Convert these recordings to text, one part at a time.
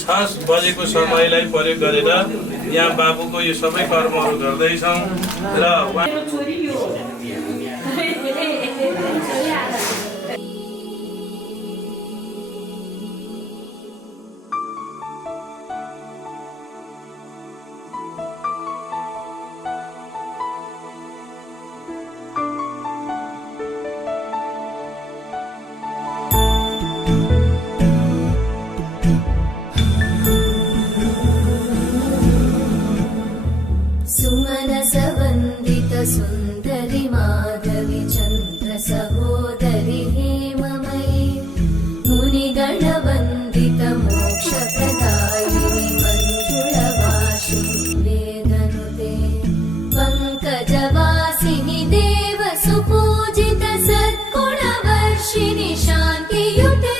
6 बजेको समयलाई प्रयोग गरेर यहाँ बाबुको यो सबै कर्महरू गर्दैछौँ र सुन्दरि माधवी चन्द्र सहोदरि हेममयी मुनिगणवन्दित मोक्षप्रदायिनि मञ्जुळवासिनि वेदनुते पङ्कजवासिनि देव सुपूजित सद्गुणवर्षिणि शान्तियुते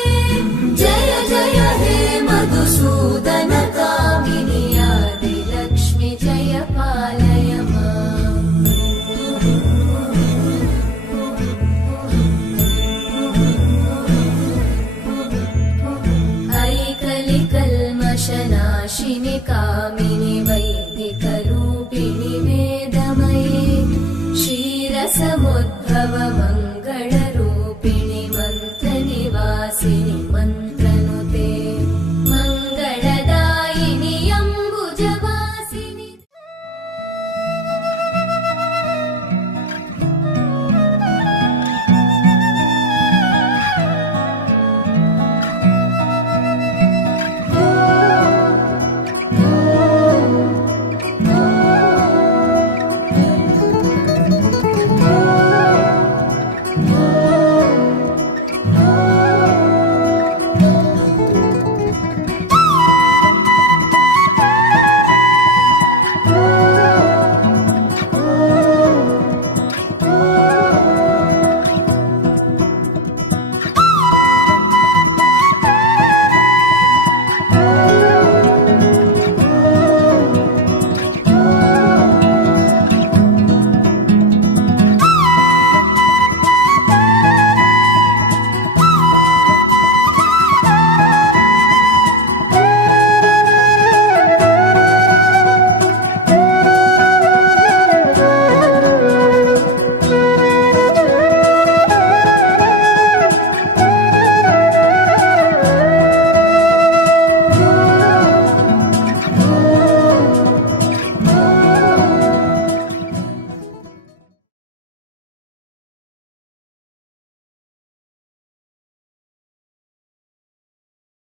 जय जय हे मधुसूदन कामिनि आदिलक्ष्मि जय पालय कल्मषनाशिनि कामिनि वैदिकरूपिणि वेदमये क्षीरसमुद्भव